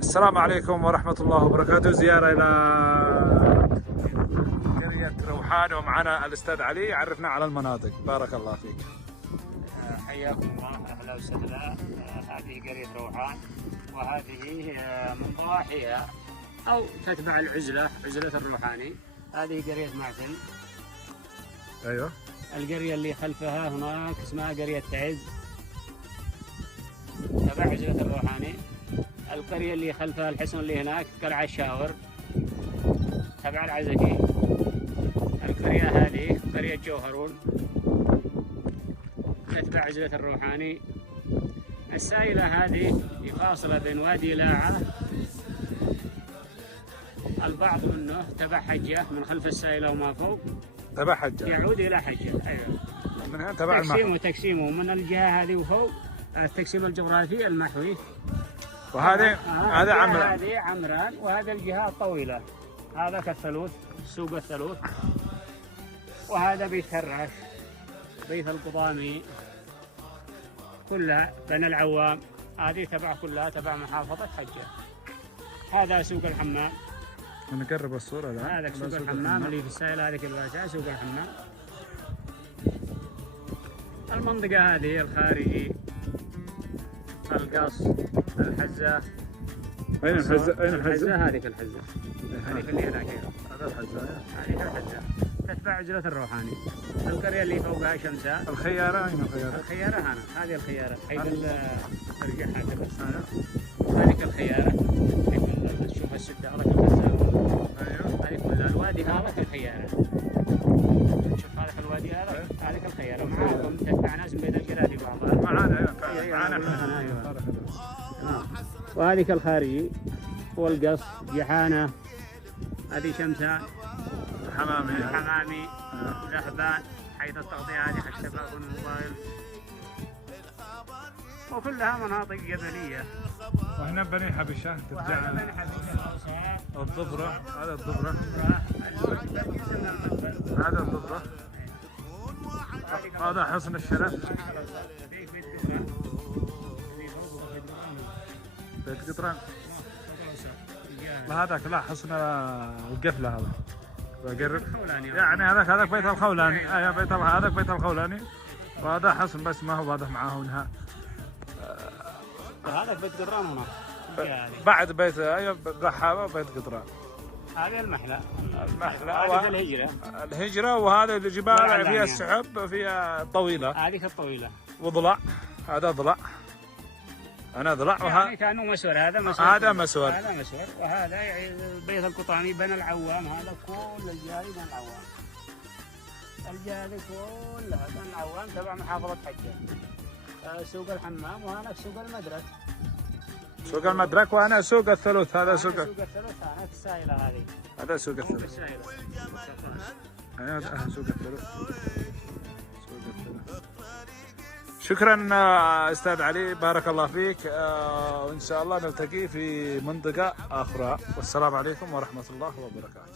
السلام عليكم ورحمة الله وبركاته. زيارة إلى قرية روحان ومعنا الأستاذ علي، عرفنا على المناطق. بارك الله فيك. حياكم الله، اهلا وسهلا. هذه قرية روحان، وهذه من ضواحيها او تتبع عزلة الروحاني. هذه قرية معتل. أيوه. القرية اللي خلفها هناك اسمها قرية تعز، تبع عزلة الروحاني. القرية اللي خلفها الحصن اللي هناك قلعة الشاور، تبع العزكي. القرية هذه قرية جوهرون، تتبع عزلة الروحاني. السائلة هذه فاصلة بين وادي لاعة، البعض منه تبع حجة من خلف السائلة وما فوق، تبع حجة يعود إلى حجة. أيوة. من هنا تبع تقسيمه من الجهة هذه وفوق، التقسيم الجغرافي المحوي. وهذه هذا عمران. هذه عمران، وهذا الجهة الطويلة. هذا كالثلوث، سوق الثلوث. وهذا بيت كراش، بيت القضامي، كلها بن العوام. هذه كلها تبع محافظة حجة. هذا سوق الحمام. نقرب الصورة الآن. هذا سوق الحمام اللي في السائلة هذيك الواسعة، سوق الحمام. المنطقة هذه الخارجي، القص، الحزة. أين الحزة؟ أين الحزة؟ هذيك الحزة، هذيك اللي هناك. هذا الحزة. هذيك الحزة تتبع عزلة الروحاني. القرية اللي فوقها شمسة. الخيارة. أين الخيارة؟ الخيارة هنا، هذه الخيارة حيث ترجع هكذا. هذيك الخيارة، تشوف السدارة الغزالة. أيوه. هذه كلها الوادي هذا الخيارة. تشوف هذا الوادي هذا، هذيك الخيارة. معاكم تتبع ناس من بين القرى بعضها. معانا. معانا. وهذيك الخارجي والقص جحانة. هذه شمسة، حمامي، ذهبان حيث التغطية هذه حق تباكل الموبايل. وكلها مناطق جبلية. وهنا بني حبشة ترجع الضبرة. هذا الضبرة. هذا الضبرة. هذا حصن الشرف. بيت قطران. هذاك لا، حصن القفلة هذا. بقرب يعني هذاك بيت الخولاني. ايوه بيت هذاك بيت الخولاني. وهذا حصن بس ما هو واضح معاه هنا. هذا بيت قطران هنا بعد بيت. ايوه الرحابة بيت قطران. هذه المحلة. هذه الهجرة. وهذا الجبال فيها السحب، فيها طويلة. هذه الطويلة. وضلع. هذا ضلع. أنا ضلع. يعني كانوا مسور. هذا مسور. هذا مسور. وهذا بيت القطامي بن العوام. هذا كل الجهة بن العوام. الجهة كلها بن العوام تبع محافظة حجة. سوق الحمام، وهنا سوق المدرك. سوق المدرك. وأنا سوق الثلث. هذا سوق الثلث. هذا السائلة هذه. هذا سوق الثلث. هذا سوق الثلث. شكرا أستاذ علي، بارك الله فيك. وإن شاء الله نلتقي في منطقة أخرى. والسلام عليكم ورحمة الله وبركاته.